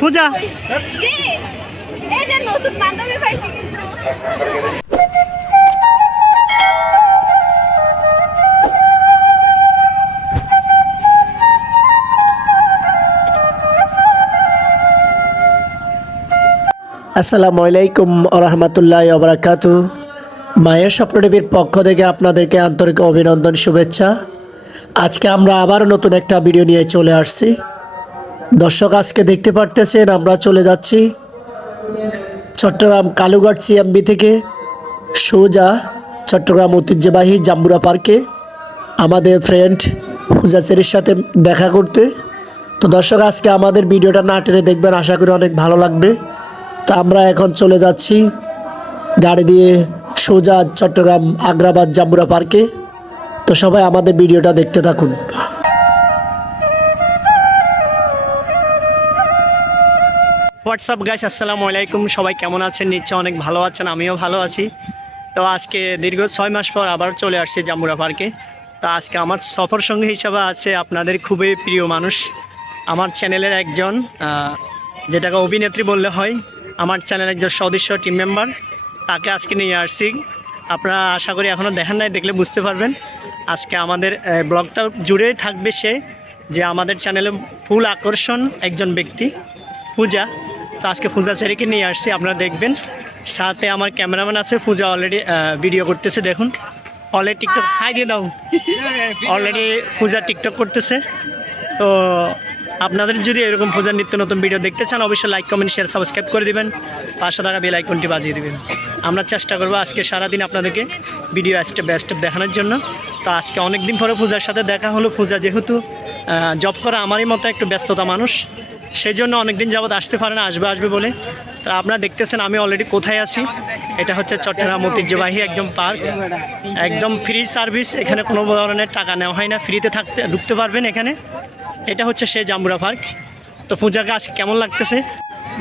পূজা। নতুন বান্ধবী পাইছি আসসালামু আলাইকুম রহমতুল্লাহ ওবরাকাত মায়ের স্বপ্ন টিভির পক্ষ থেকে আপনাদেরকে আন্তরিক অভিনন্দন শুভেচ্ছা। আজকে আমরা আবার নতুন একটা ভিডিও নিয়ে চলে আসছি। দর্শক আজকে দেখতে পারতেছেন, আমরা চলে যাচ্ছি চট্টগ্রাম কালুঘাট সিএমবি থেকে। সোজা চট্টগ্রাম ঐতিহ্যবাহী জাম্বুরা পার্কে আমাদের ফ্রেন্ড হুজাচেরির সাথে দেখা করতে। তো দর্শক, আজকে আমাদের ভিডিওটা না টেনে দেখবেন, আশা করি অনেক ভালো লাগবে। তা আমরা এখন চলে যাচ্ছি গাড়ি দিয়ে সোজা চট্টগ্রাম আগ্রাবাদ জাম্বুরা পার্কে। তো সবাই আমাদের ভিডিওটা দেখতে থাকুন। হোয়াটসঅ্যাপ গাইস আসসালামু আলাইকুম সবাই কেমন আছেন? নিশ্চয় অনেক ভালো আছেন, আমিও ভালো আছি। তো আজকে দীর্ঘ ছয় মাস পর আবার চলে আসছি জামুরা পার্কে। তো আজকে আমার সফর সঙ্গী হিসাবে আছে আপনাদের খুবই প্রিয় মানুষ, আমার চ্যানেলের একজন যেটাকে অভিনেত্রী বললে হয়, আমার চ্যানেলের একজন সদস্য টিম মেম্বার তাকে আজকে নিয়ে আসছি। আপনারা আশা করি এখনও দেখেন নাই, দেখলে বুঝতে পারবেন। আজকে আমাদের ব্লগটা জুড়েই থাকবে সে, যে আমাদের চ্যানেলে ফুল আকর্ষণ একজন ব্যক্তি, পূজা। তো আজকে পূজা ছেড়েকে নিয়ে আসছি, আপনারা দেখবেন। সাথে আমার ক্যামেরাম্যান আছে পূজা অলরেডি ভিডিও করতেছে, দেখুন। অলরেডি টিকটক হাই দিয়ে দাও। অলরেডি পূজা টিকটক করতেছে। তো আপনাদের যদি এরকম পূজার নিত্য নতুন ভিডিও দেখতে চান, অবশ্যই লাইক কমেন্ট শেয়ার সাবস্ক্রাইব করে দিবেন। পাঁচশো টাকা বেল আইকনটি বাজিয়ে দিবেন। আমরা চেষ্টা করব আজকে সারাদিন আপনাদেরকে ভিডিও স্টেপ বাই স্টেপ দেখানোর জন্য। তো আজকে অনেক দিন পরে পূজার সাথে দেখা হলো। পূজা যেহেতু জব করা আমারই মতো একটু ব্যস্ততা মানুষ। সেই জন্য অনেকদিন যাবৎ আসতে পারে না, আসবে আসবে বলে। তো আপনারা দেখতেছেন আমি অলরেডি কোথায় আছি। এটা হচ্ছে চট্টগ্রাম ঐতিহ্যবাহী একদম পার্ক একদম ফ্রি সার্ভিস এখানে কোনো ধরনের টাকা নেওয়া হয় না। ফ্রিতে থাকতে, ঢুকতে পারবেন এখানে। এটা হচ্ছে সেই জাম্বুরা পার্ক তো পূজার গাছ কেমন লাগতেছে?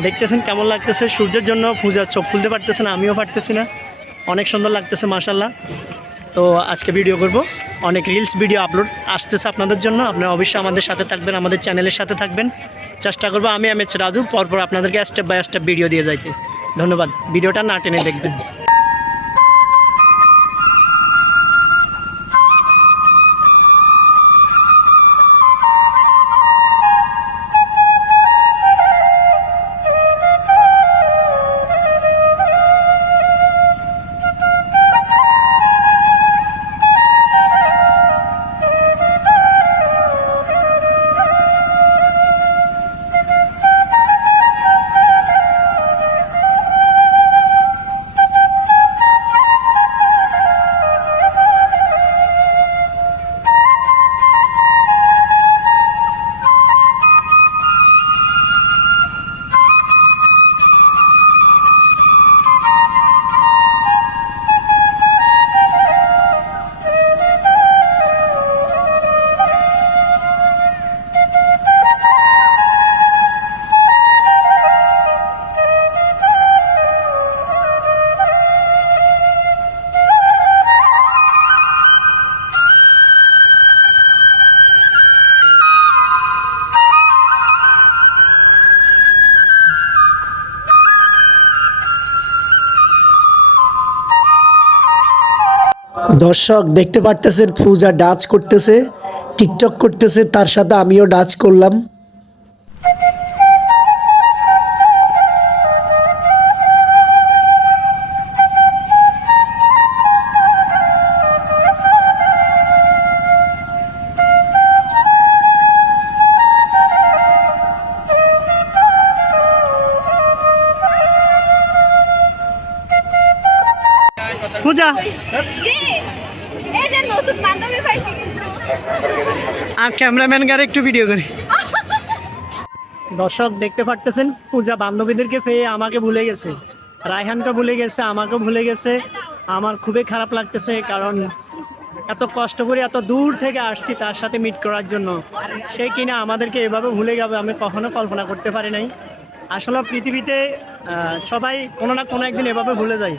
দেখতেছেন কেমন লাগতেছে? সূর্যের জন্য পূজার চোখ খুলতে পারতেছে না, আমিও পারতেছি না। অনেক সুন্দর লাগতেছে মার্শাল্লাহ তো আজকে ভিডিও করব। অনেক রিলস ভিডিও আপলোড আসতেছে আপনাদের জন্য। আপনারা অবশ্যই আমাদের সাথে থাকবেন, আমাদের চ্যানেলের সাথে থাকবেন। চেষ্টা করব আমি এম এচ রাজু। পরপর আপনাদেরকে স্টেপ বাই স্টেপ ভিডিও দিয়ে যাইতে। ধন্যবাদ। ভিডিওটা না টেনে দেখবেন। দর্শক দেখতে পারতেছেন পূজা ডান্স করতেছে টিকটক করতেছে তার সাথে আমিও ডান্স করলাম। পূজা জি এই যে নতুন বান্ধবী পাইছি কিন্তু আর ক্যামেরাম্যান গারে একটু ভিডিও করি। দর্শক দেখতে পারতেছেন পূজা বান্ধবীদেরকে পেয়ে আমাকে ভুলে গেছে। রায়হানকে ভুলে গেছে আমাকে ভুলে গেছে। আমার খুবই খারাপ লাগতেছে কারণ এত কষ্ট করে এত দূর থেকে আসছি তার সাথে মিট করার জন্য। সে কিনা আমাদেরকে এভাবে ভুলে যাবে আমি কখনো কল্পনা করতে পারি নাই। আসলে পৃথিবীতে সবাই কোনো না কোনো একদিন এভাবে ভুলে যায়।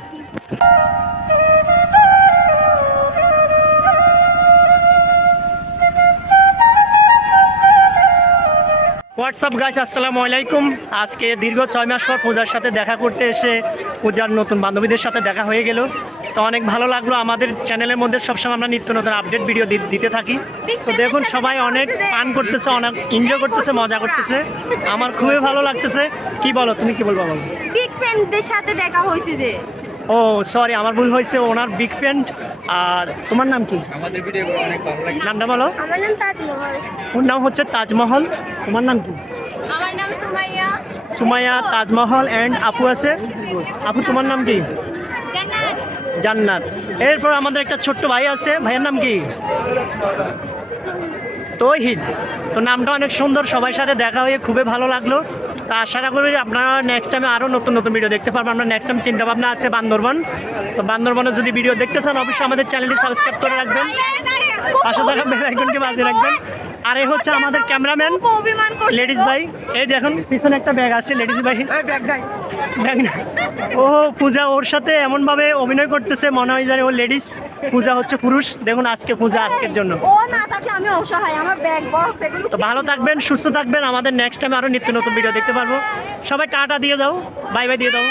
হোয়াটসঅ্যাপ গাইস আসসালামু আলাইকুম আজকে দীর্ঘ ছয় মাস পর পূজার সাথে দেখা করতে এসে পূজার নতুন বান্ধবীদের সাথে দেখা হয়ে গেল। তো অনেক ভালো লাগল আমাদের চ্যানেলের মধ্যে সবসময় আমরা নিত্য নতুন আপডেট ভিডিও দিতে থাকি। তো দেখুন, সবাই অনেক পান করতেছে, অনেক এনজয় করতেছে, মজা করতেছে। আমার খুবই ভালো লাগতেছে। কি বলো, তুমি কি বলব বলো? সাথে দেখা হয়েছে যে। ও সরি আমার ভুল হয়েছে ওনার বিগ ফ্রেন্ড আর তোমার নাম কি? আমাদের ভিডিওগুলো অনেক ভালো লাগে। নামটা বলো। আমার নাম তাজমহল। ওর নাম হচ্ছে তাজমহল তোমার নাম কি? আমার নাম সুমাইয়া। সুমাইয়া তাজমহল অ্যান্ড আপু আছে? আপু তোমার নাম কি? জান্নাত। জান্নাত। এরপর আমাদের একটা ছোট্ট ভাই আছে ভাইয়ের নাম কি? তৌহিদ তো নামটা অনেক সুন্দর সবাই সাথে দেখা হয়ে খুবই ভালো লাগল। তো আশা করি আপনারা নেক্সট টাইমে আরও নতুন নতুন ভিডিও দেখতে পারবেন। আমরা নেক্সট টাইম চিন্তা ভাবনা আছে বান্দরবন। তো বান্দরবনের যদি ভিডিও দেখতে চান, অবশ্যই আমাদের চ্যানেলটি সাবস্ক্রাইব করে রাখবেন। পাশে থাকা বেল আইকনটি বাজিয়ে রাখবেন। আর এই হচ্ছে আমাদের ক্যামেরাম্যান লেডিস ভাই এই দেখুন পিছনে একটা ব্যাগ আছে লেডিস ভাই ব্যাগ না ও পূজা ওর সাথে এমনভাবে অভিনয় করতেছে মনে হয় জানি ও লেডিস পূজা হচ্ছে পুরুষ দেখুন আজকে পূজা আজকের জন্য ও না থাকলে আমি অসহায় আমার ব্যাগ বক্স এগুলো তো ভালো থাকবেন সুস্থ থাকবেন আমাদের নেক্সট টাইম আরও নিত্য নতুন ভিডিও দেখতে পারব সবাই টাটা দিয়ে দাও বাই বাই দিয়ে দাও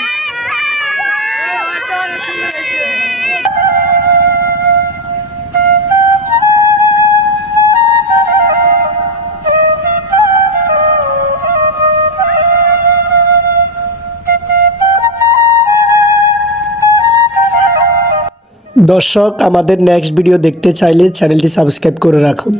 দর্শক আমাদের নেক্সট ভিডিও দেখতে চাইলে চ্যানেলটি সাবস্ক্রাইব করে রাখুন।